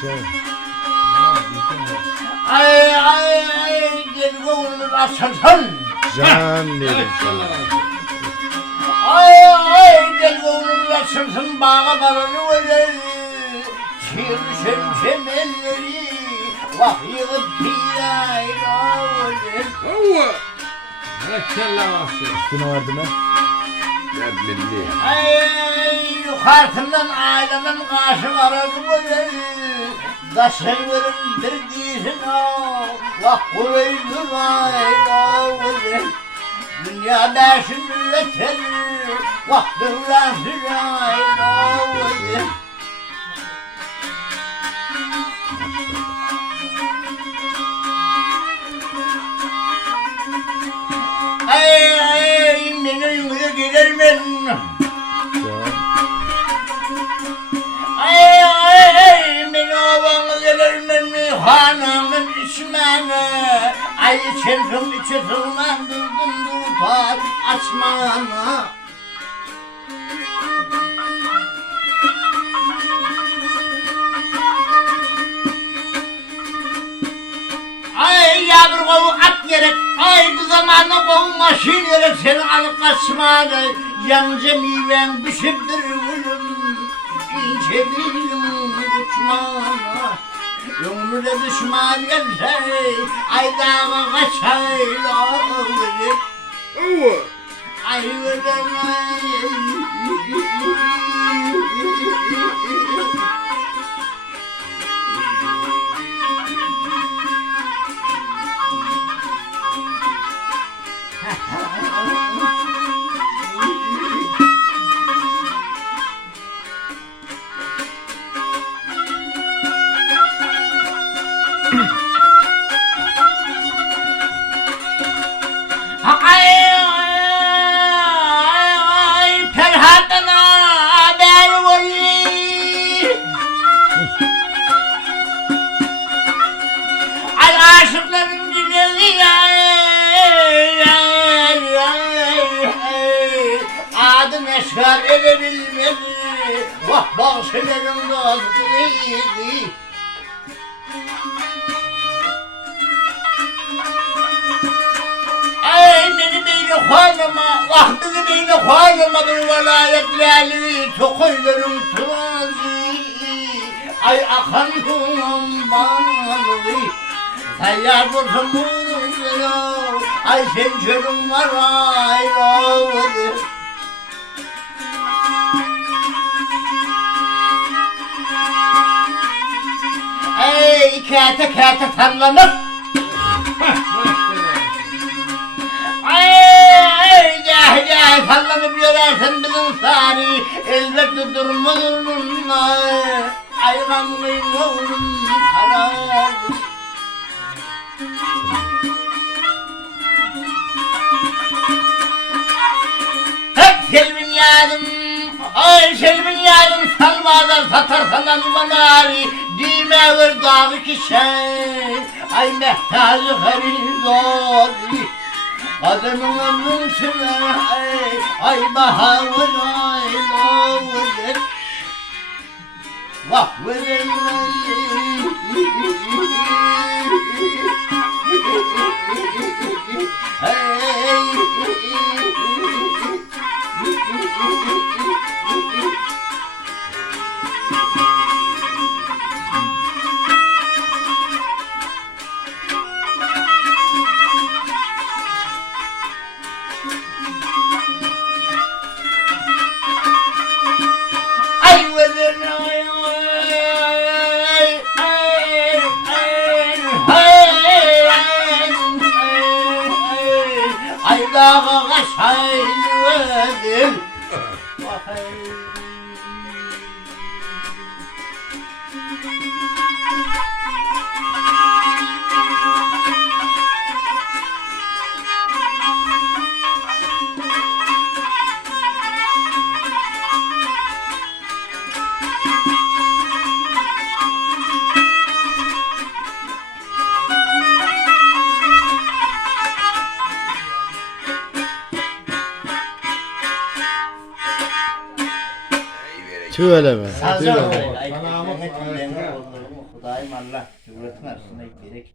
Ay ay ay gel oğlum açarsın. Can dedim. Ay ay gel oğlum açarsın bana baranı verir. Çirşem çemelleri vah yığıp piyayla verir. Ova! Maşallah olsun. Üstüne vardı ne? Ben milli. Ay yukarısından ailemin karşı kararı verir. Daşın verin bir değilsin ha. Vah kuvvetli ayla verir. Dünya beşin üretir. Vah dünyası ayla verir. Ay ay benim yüzü gider mi? Ay ay beni obanı gelir mi? Hanımın içmene. Ay çentim içi tırmandırdım tutar açmana. Ay yavru kovu at gerek. Ay bu zamanla kovu maşin gerek. Seni alıp kaçmana. Yanca miven düşüptür ölüm. İnce bilim uçmana. Ömrüne düşman gelse. Ay dağa kaçayla verir. Ova! Ay verir ay. Ay Ferhat'ına haber verir. Ay aşıkların güzeli adım eşkar edebilmedi. Vah bahçelerin dostuydu. Ay beni beyni halima, vah beni beyni halima bir velayetlerli tokuylarım tuvazi. Ay akan kumam bağlı, seyyar olsun muzuna. Ay sen çölüm var ayladı. Ay kete kete sallanıp. Ay gel gel sallanıp yürersin bizim sari. Elbette durmadın ay kanlıyım oğlum karar. Hep selvin yadım, ay selvin yadım salmadan satarsan banari. Dime ver dağı kişen, ay mehtacı harizori. Adamın ömrün sürer, ay bahavur aylavur. Vah verir dağa kaçaylıdır. Söyleme. Hazır Söyleme. ol. Ay, daim Allah cümletin arasında gerek